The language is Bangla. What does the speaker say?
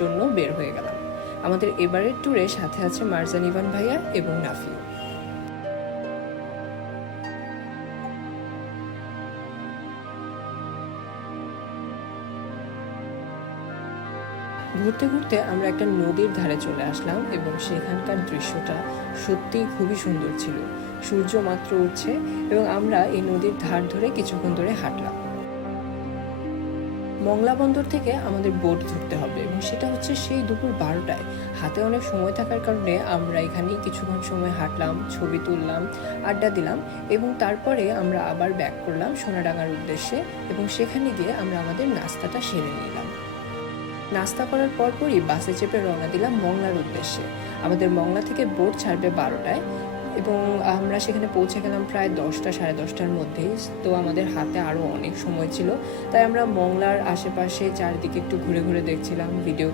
জন্য বের হয়ে গেলাম। আমাদের এবারের ট্যুরে সাথে আছে মারজান ইভান ভাইয়া এবং নাফি। ঘুরতে ঘুরতে আমরা একটা নদীর ধারে চলে আসলাম এবং সেখানকার দৃশ্যটা সত্যিই খুবই সুন্দর ছিল। সূর্য মাত্র উঠছে এবং আমরা এই নদীর ধার ধরে কিছুক্ষণ ধরে হাঁটলাম। মংলা বন্দর থেকে আমাদের বোট ধরতে হবে এবং সেটা হচ্ছে সেই দুপুর 12টায়। হাতে অনেক সময় থাকার কারণে আমরা এখানেই কিছুক্ষণ সময় হাঁটলাম, ছবি তুললাম, আড্ডা দিলাম এবং তারপরে আমরা আবার ব্যাক করলাম সোনাডাঙ্গার উদ্দেশ্যে এবং সেখানে গিয়ে আমরা আমাদের নাস্তাটা সেরে নিলাম। নাস্তা করার পরপরই বাসে চেপে রওনা দিলাম মংলার উদ্দেশ্যে। আমাদের মংলা থেকে বোট ছাড়বে 12টায় এবং আমরা সেখানে পৌঁছে গেলাম প্রায় 10টা সাড়ে 10টার মধ্যেই। তো আমাদের হাতে আরও অনেক সময় ছিল, তাই আমরা মংলার আশেপাশে চারিদিকে একটু ঘুরে ঘুরে দেখছিলাম, ভিডিও